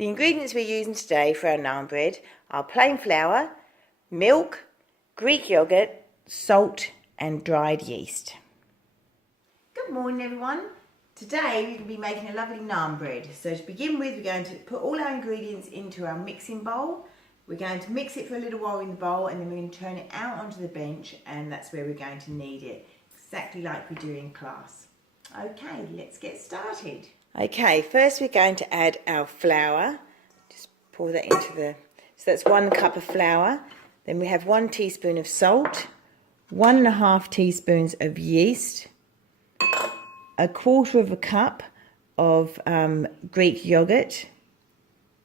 The ingredients we're using today for our naan bread are plain flour, milk, Greek yoghurt, salt and dried yeast. Good morning everyone. Today we're going to be making a lovely naan bread. So to begin with, we're going to put all our ingredients into our mixing bowl. We're going to mix it for a little while in the bowl and then we're going to turn it out onto the bench, and that's where we're going to knead it, exactly like we do in class. Okay, let's get started. Okay, first we're going to add our flour. Just pour that into so that's 1 cup of flour. Then we have 1 teaspoon of salt, 1.5 teaspoons of yeast, 1/4 cup of Greek yogurt.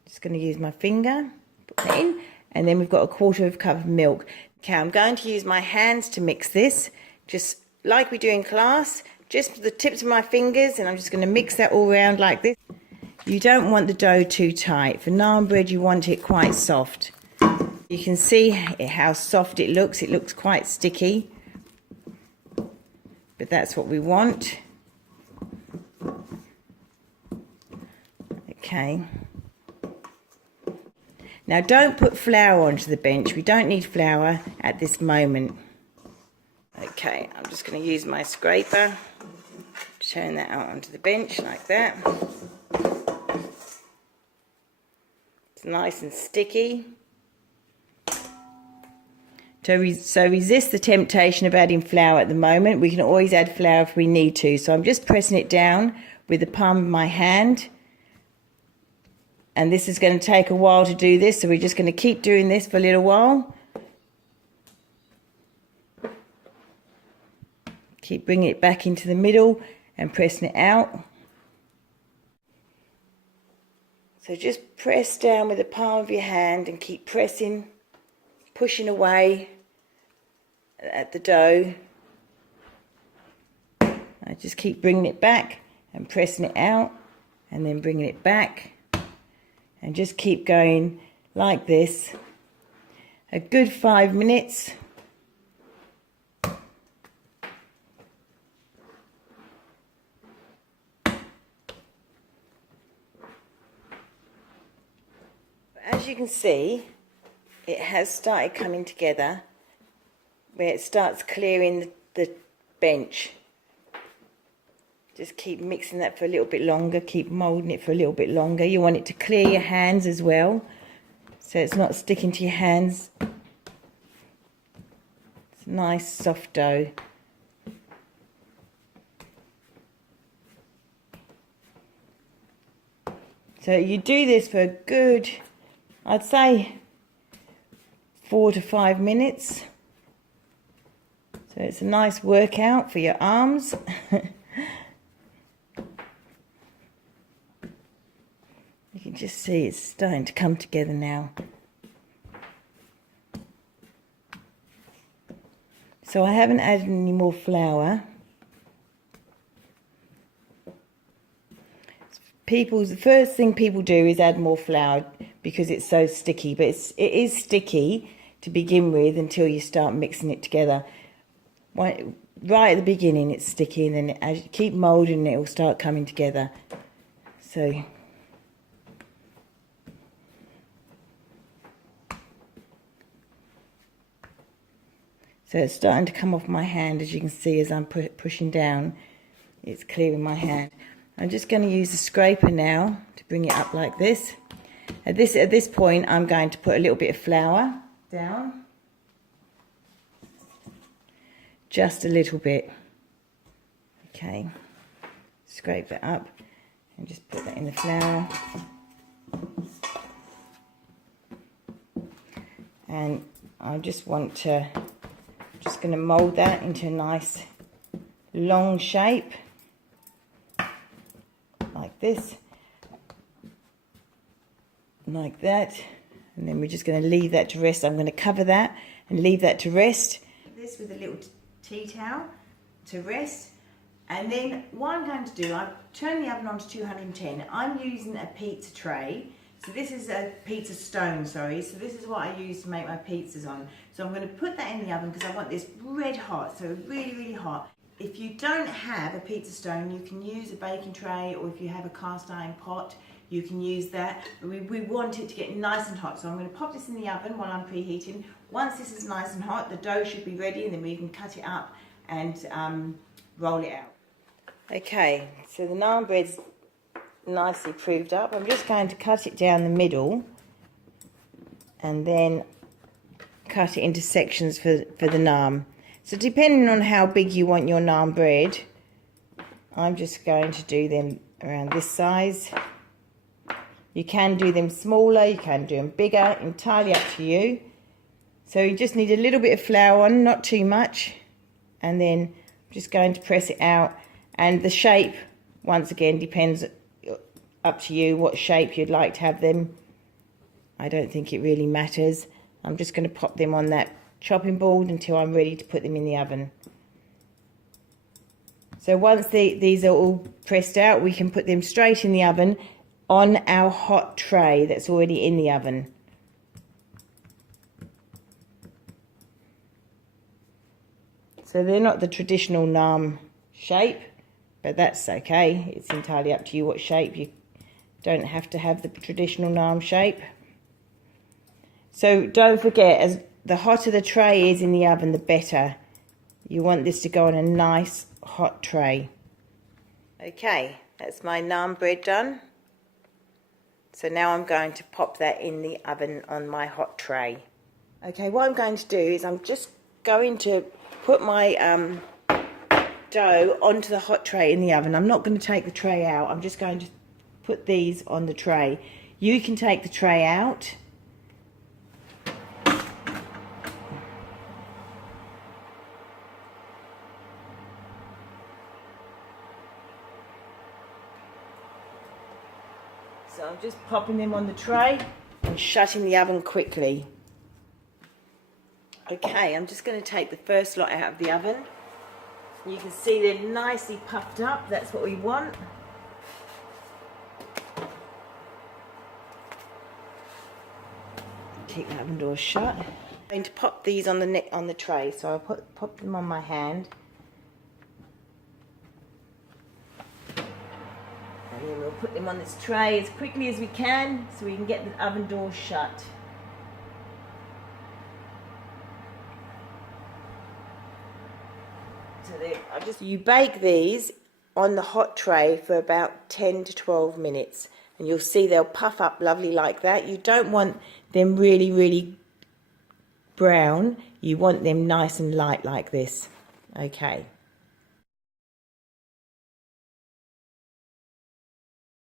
Just going to use my finger, put that in, and then we've got 1/4 cup of milk. Okay, I'm going to use my hands to mix this, just like we do in class. Just the tips of my fingers, and I'm just going to mix that all around like this. You don't want the dough too tight. For naan bread you want it quite soft. You can see how soft it looks. It looks quite sticky, but that's what we want. Okay. Now don't put flour onto the bench. We don't need flour at this moment. Okay, I'm just going to use my scraper. Turn that out onto the bench like that. It's nice and sticky. So resist the temptation of adding flour at the moment. We can always add flour if we need to. So I'm just pressing it down with the palm of my hand. And this is going to take a while to do this, so we're just going to keep doing this for a little while. Keep bringing it back into the middle and pressing it out. So just press down with the palm of your hand and keep pressing, pushing away at the dough. I just keep bringing it back and pressing it out and then bringing it back, and just keep going like this a good 5 minutes. As you can see, it has started coming together where it starts clearing the bench. Just keep mixing that for a little bit longer, keep moulding it for a little bit longer. You want it to clear your hands as well, so it's not sticking to your hands. It's a nice soft dough. So you do this for a good, I'd say 4 to 5 minutes. So it's a nice workout for your arms. You can just see it's starting to come together now. So I haven't added any more flour. The first thing people do is add more flour because it's so sticky, but it is sticky to begin with until you start mixing it together. Right at the beginning it's sticky, and then as you keep moulding it will start coming together. So it's starting to come off my hand, as you can see as I'm pushing down. It's clearing my hand. I'm just going to use the scraper now to bring it up like this. At this point I'm going to put a little bit of flour down. Just a little bit. Okay. Scrape that up and just put that in the flour. And I just want to, just going to mould that into a nice long shape. Like this, like that, and then we're just going to leave that to rest. I'm going to cover that and leave that to rest. This with a little tea towel to rest, and then what I'm going to do, I've turned the oven on to 210. I'm using a pizza tray, so this is a pizza stone, sorry. So this is what I use to make my pizzas on. So I'm going to put that in the oven because I want this red hot, so really hot. If you don't have a pizza stone, you can use a baking tray, or if you have a cast iron pot, you can use that. We want it to get nice and hot, so I'm going to pop this in the oven while I'm preheating. Once this is nice and hot, the dough should be ready, and then we can cut it up and roll it out. Okay, so the naan bread's nicely proved up. I'm just going to cut it down the middle and then cut it into sections for the naan. So depending on how big you want your naan bread, I'm just going to do them around this size. You can do them smaller, you can do them bigger, entirely up to you. So you just need a little bit of flour on, not too much, and then I'm just going to press it out. And the shape, once again, depends up to you what shape you'd like to have them. I don't think it really matters. I'm just going to pop them on that chopping board until I'm ready to put them in the oven. So once these are all pressed out, we can put them straight in the oven on our hot tray that's already in the oven. So they're not the traditional naan shape, but that's okay. It's entirely up to you what shape. You don't have to have the traditional naan shape. So don't forget, as the hotter the tray is in the oven, the better. You want this to go on a nice hot tray. Okay, that's my naan bread done. So now I'm going to pop that in the oven on my hot tray. Okay, what I'm going to do is I'm just going to put my dough onto the hot tray in the oven. I'm not going to take the tray out. I'm just going to put these on the tray. You can take the tray out. So I'm just popping them on the tray and shutting the oven quickly. Okay, I'm just going to take the first lot out of the oven. You can see they're nicely puffed up. That's what we want. Keep the oven door shut. I'm going to pop these on the tray. So I'll pop them on my hand. And then we'll put them on this tray as quickly as we can so we can get the oven door shut. So you bake these on the hot tray for about 10 to 12 minutes and you'll see they'll puff up lovely like that. You don't want them really, really brown. You want them nice and light like this. Okay.